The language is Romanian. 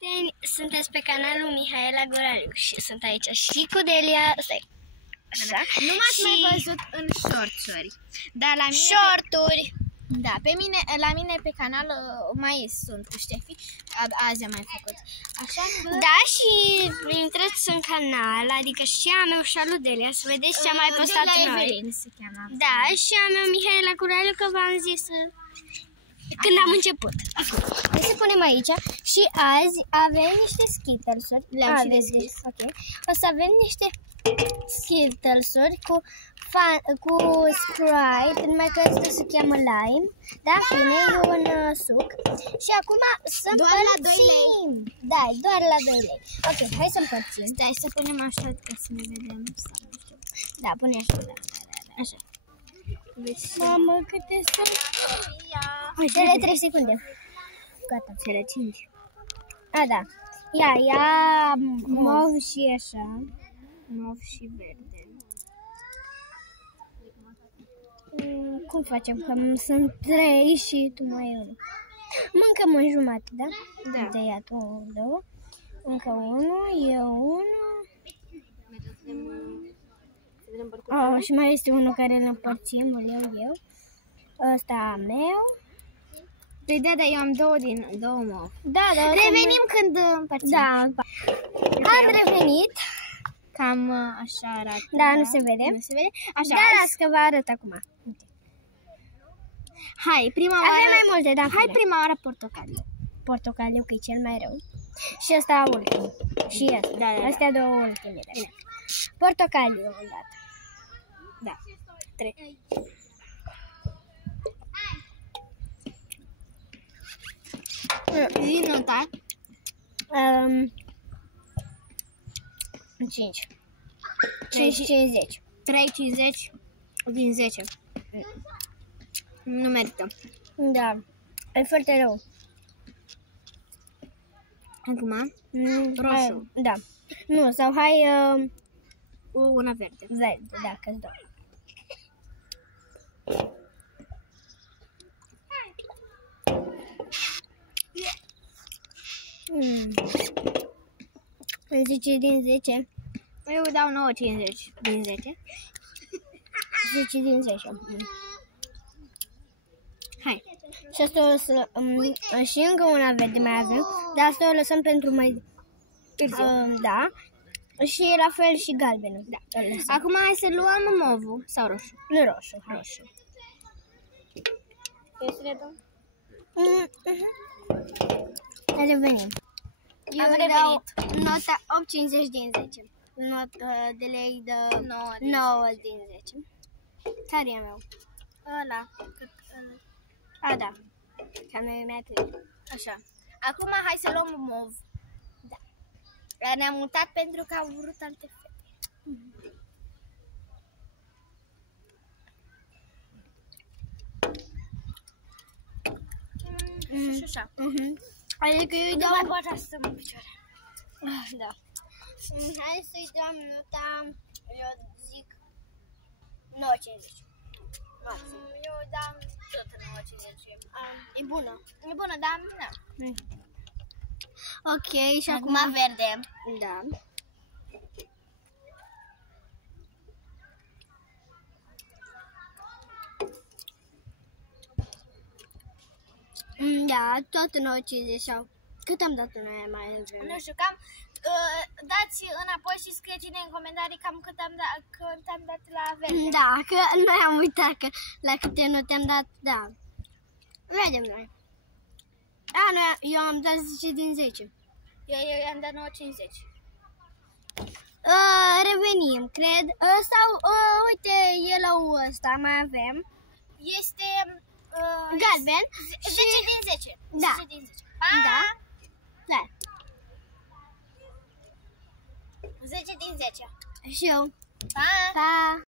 prieteni, sunteți pe canalul Mihaela Goraliu și sunt aici și cu Delia. Stai. Așa. Nu m-ați mai văzut în shorts-uri, dar la mine shorturi. Da, la mine pe canal mai sunt cu Ștefi. Azi am mai făcut. Așa că Da, și intrați în canal, adică și a meu și a lui Delia, să vedeți ce am mai postat Delia noi. Evelin se cheamă. Da, și a meu Mihaela Goraliu, că v-am zis când am început. Hai să punem aici și azi avem niște Skittles-uri. Le-am și deschis. Ok. O să avem niște Skittles-uri cu Sprite, numai că asta se cheamă lime. Da, bine, e un suc. Și acum să Doar la 2 lei. Da, doar la 2 lei. Ok, hai să împărțim. Stai să punem așa ca să ne vedem. Da, pune așa, da. Așa. Mamă, câte sunt! Cele 3 secunde. Gata. Cele 5. A, da. Ia mov și așa. Mov și verde. Cum facem? Că sunt 3 și tu mai ai 1. Mâncăm în jumătate, da? Da. Uite, ia tu 2. Încă 1, eu 1. Și mai este unul care îl împărțim, îl iau eu. Ăsta a meu. Păi da, eu am două mov. Da. Revenim când împărțim. Da. Am revenit. Cam așa arată. Da, nu se vede. Nu se vede. Așa. Da, las că vă arăt acum. Hai, prima Avem oară. mai multe, da. Hai prima oară portocaliu. Portocaliu, că e cel mai rău. Și ăsta ultimul. Și ăsta. Da. Astea două ultimele. Bine. Portocaliu, am dat. Da. 3. Zi nota. 5. 50. 3,50 din 10. Nu merită. Da. E foarte rău. Acum, roșu. Da. Nu, sau hai Una verde. verde, da, că-ți dau. Mm. 10 din 10. Eu dau 9,50 din 10. 10 din 10. Hai. Și asta o să... și încă una verde mai avem, dar asta o lăsăm pentru mai târziu. Da. Și la fel și galbenul. Da. Acum hai să luăm movul sau roșu. Nu roșu. Roșu. Revenim. Eu Am revenit. Nota 8,50 din 10. Nota de lei de 9 din 10. Care e meu? Ăla. A, da. Ca meu mi-a trecut. Așa. Acum hai să luăm mov. Da. Ne-am mutat pentru că au vrut alte fete. Și așa. Adică eu îi Nu dau... mai pot să stăm în picioare. Da. Hai să-i dăm nota, eu zic 9,50. Eu dam tot 9,50. E bună. E bună, dar nu. Ok, și Acum acum... verde. Da. Da, tot 9,50 sau... Cât am dat noi mai devreme? Nu știu, cam dați înapoi și scrieți-ne în comentarii cam cât am dat la verde. Da, că noi am uitat că la câte note am dat, da. Vedem noi. Eu am dat 10 din 10. Eu i-am dat 9,50. Revenim, cred. Sau, uite, yellow ăsta mai avem. Este Galben. 10 din 10. Da. 10 din 10. Pa! Da. Da. 10 din 10. Și eu. Pa! Pa!